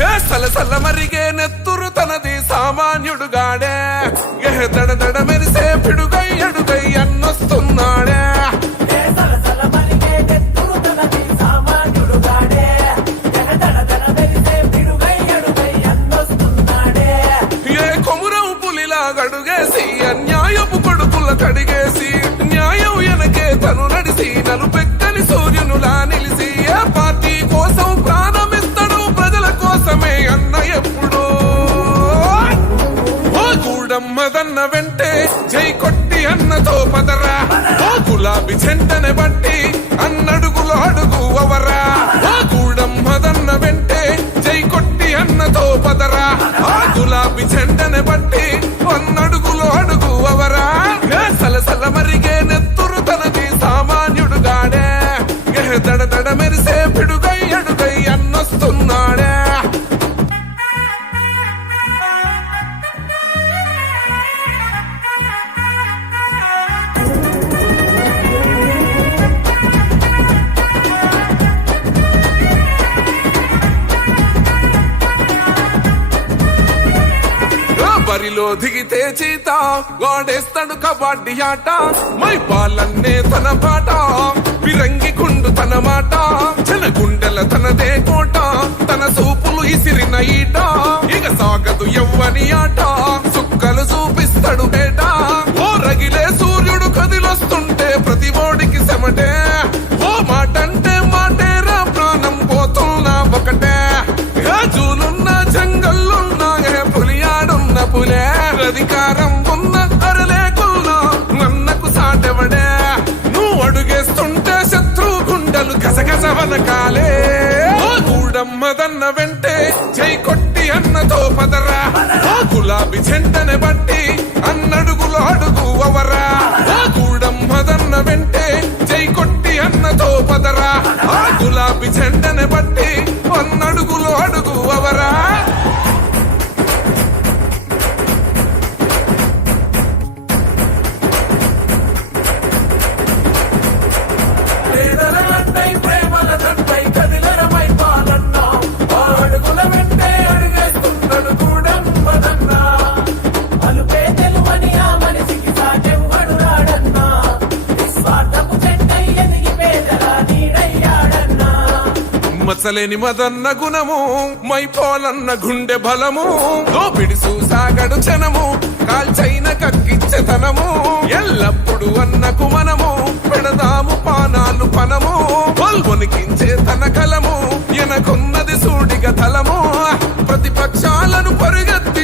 ఏ సలసల మరిగే నెత్తురు తనది సామాన్యుడుగాడే ఏ దడ దడ మెరిసే పిడుగై అడుగై అన్నొస్తున్నాడే ఏ కొమురం పులిలా గడుగేసి అన్యాయపు కొడుకుల కడిగేసి న్యాయం వెనకే తను నడిసి నలుపెక్కని సూర్యునులా నిలిసి ఏ పార్టీ కోసం ప్రాణమిస్తాడు ప్రజల కోసమే అన్న ఎప్పుడు ఓ గూడమ్మదన్న వెంటే జై కొట్టి అన్నతో పదరా ఓ గులాబీ చెంటనే బట్టి అన్నడుగులో అడుగు అవరా ఓ గూడమ్మదన్న వెంటే జై కొట్టి అన్నతో పదరా ఆ గులాబీ చెంటనే బట్టి అన్నడుగులో అడుగు అవరా సలసల మరిగే నెత్తురు తనది సామాన్యుడుగాడే దడ దడ మెరిసే పిడుగై అడుగై అన్నొస్తున్నాడే బరిలో దిగితే చీత వాడేస్తాడు కబడ్డీ ఆట మై పాలన్నే తన పాట విరంగి కుండు తన మాట జన గుండెల తనదే కోట తన సూపులు ఇసిరిన ఈట ఇక సాగదు ఎవ్వని ఆట సుక్కలు చూపిస్తాడు బేట ఓ రగిలే సూర్యుడు కదిలొస్తుంటే ప్రతి ఓడికి సెమటే ఓ మాటంటే మాటేరా ప్రాణం పోతున్నా ఒకటే జూలున్న జంగల్లున్నా పులియాడున్న పులే అధికారం ఉన్న అరలేకున్నా నన్నకు సాటెవడే నువ్వు అడుగేస్తుంటే శత్రు గుండెలు గసగస వనకాలే గూడమ్మదన్న వెంటే జై కొట్టి అన్నతో పదరా గులాబీ చెంటనే బట్టి అన్నడుగులో అడుగు అవరా గూడమ్మదన్న వెంటే జై కొట్టి అన్నతో పదరా ఆ గులాబీ చెంటనే బట్టి అన్నడుగులో అడుగు అవరా మచ్చలేని మదన్న గుణము మైపోలన్న గుండె బలము దోపిడి చూసాగడు జనము కాల్చైన కక్కిచ్చతనము ఎల్లప్పుడు అన్నకు మనము పెడదాము పానాలు పనము పల్వనికించే తన కలము ఎనకున్నది సూడిగ తలము ప్రతిపక్షాలను పరుగెత్తి